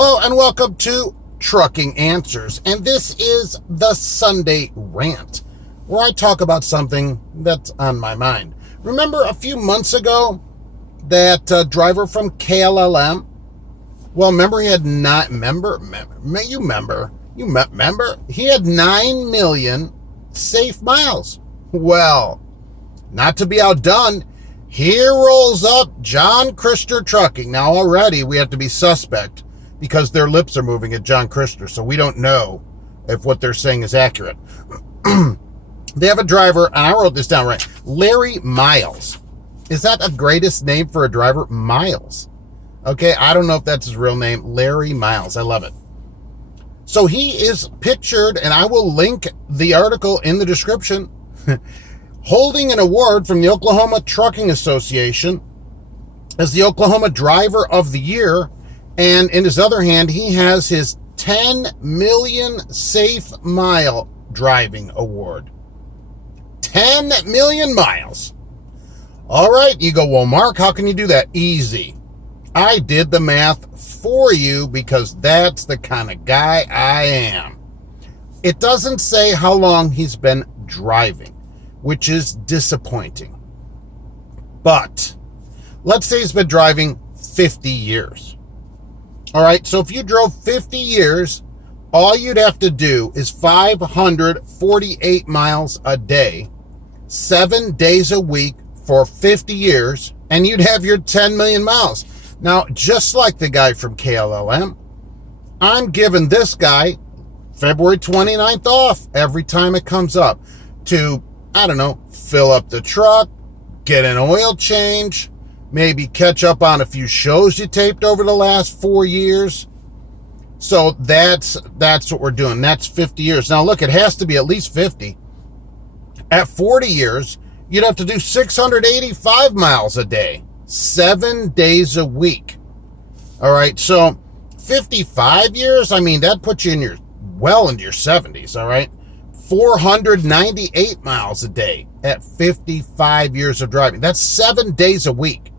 Hello and welcome to Trucking Answers, and this is the Sunday Rant, where I talk about something that's on my mind. Remember a few months ago, that driver from KLLM? Well, remember he had he had 9 million safe miles. Well, not to be outdone, here rolls up John Christner Trucking. Now already we have to be suspect because their lips are moving at John Christner, so we don't know if what they're saying is accurate. They have a driver, and I wrote this down right, Larry Miles. Is that the greatest name for a driver? Miles. Okay, I don't know if that's his real name. Larry Miles. I love it. So he is pictured, and I will link the article in the description, holding an award from the Oklahoma Trucking Association as the Oklahoma Driver of the Year. And in his other hand, he has his 10 million safe mile driving award. 10 million miles. All right, you go, well, Mark, how can you do that? Easy. I did the math for you because that's the kind of guy I am. It doesn't say how long he's been driving, which is disappointing. But let's say he's been driving 50 years. All right, so if you drove 50 years, all you'd have to do is 548 miles a day, 7 days a week for 50 years, and you'd have your 10 million miles. Now, just like the guy from KLLM, I'm giving this guy February 29th off every time it comes up to, I don't know, fill up the truck, get an oil change, maybe catch up on a few shows you taped over the last 4 years. So that's what we're doing. That's 50 years. Now, look, it has to be at least 50. At 40 years, you'd have to do 685 miles a day, 7 days a week. All right, so 55 years, I mean, that puts you in well into your 70s, all right? 498 miles a day at 55 years of driving. That's 7 days a week.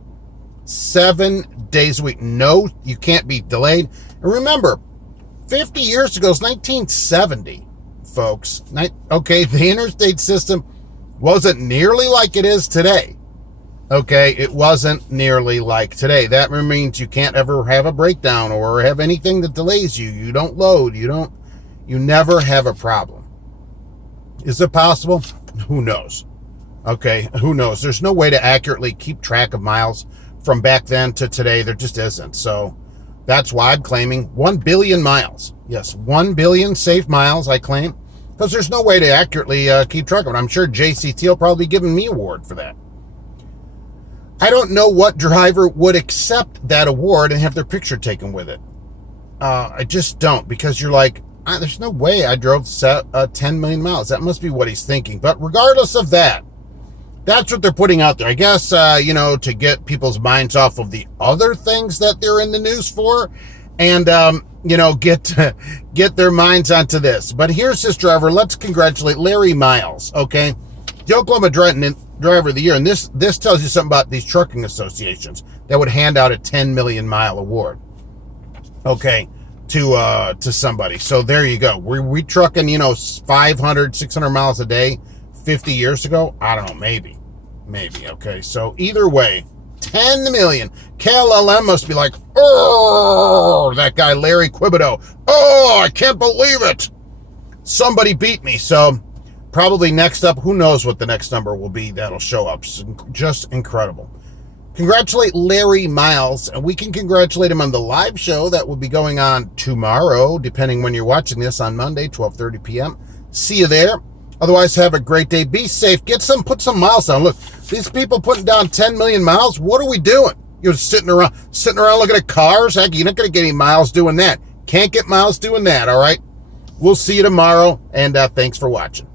7 days a week. No, you can't be delayed. And remember, 50 years ago is 1970, folks. Okay, the interstate system wasn't nearly like it is today. Okay, it wasn't nearly like today. That means you can't ever have a breakdown or have anything that delays you. You don't load. You never have a problem. Is it possible? Who knows? Okay, who knows? There's no way to accurately keep track of miles from back then to today. There just isn't. So that's why I'm claiming 1 billion miles. Yes, 1 billion safe miles I claim, because there's no way to accurately keep track of it. I'm sure JCT will probably give me an award for that. I don't know what driver would accept that award and have their picture taken with it. I just don't, because you're like, there's no way I drove 10 million miles. That must be what he's thinking. But regardless of that, that's what they're putting out there. I guess, to get people's minds off of the other things that they're in the news for and, get their minds onto this. But here's this driver. Let's congratulate Larry Miles, okay? The Oklahoma Driver of the Year. And this tells you something about these trucking associations that would hand out a 10 million mile award, okay, to somebody. So there you go. We trucking, 500, 600 miles a day 50 years ago? I don't know, maybe, okay? So either way, 10 million. KLLM must be like, oh, that guy Larry Quibido. Oh, I can't believe it. Somebody beat me. So probably next up, who knows what the next number will be that'll show up. Just incredible. Congratulate Larry Miles, and we can congratulate him on the live show that will be going on tomorrow, depending when you're watching this, on Monday, 12:30 p.m. See you there. Otherwise, have a great day. Be safe. Put some miles down. Look, these people putting down 10 million miles. What are we doing? You're sitting around looking at cars. Heck, you're not going to get any miles doing that. Can't get miles doing that, all right? We'll see you tomorrow, and thanks for watching.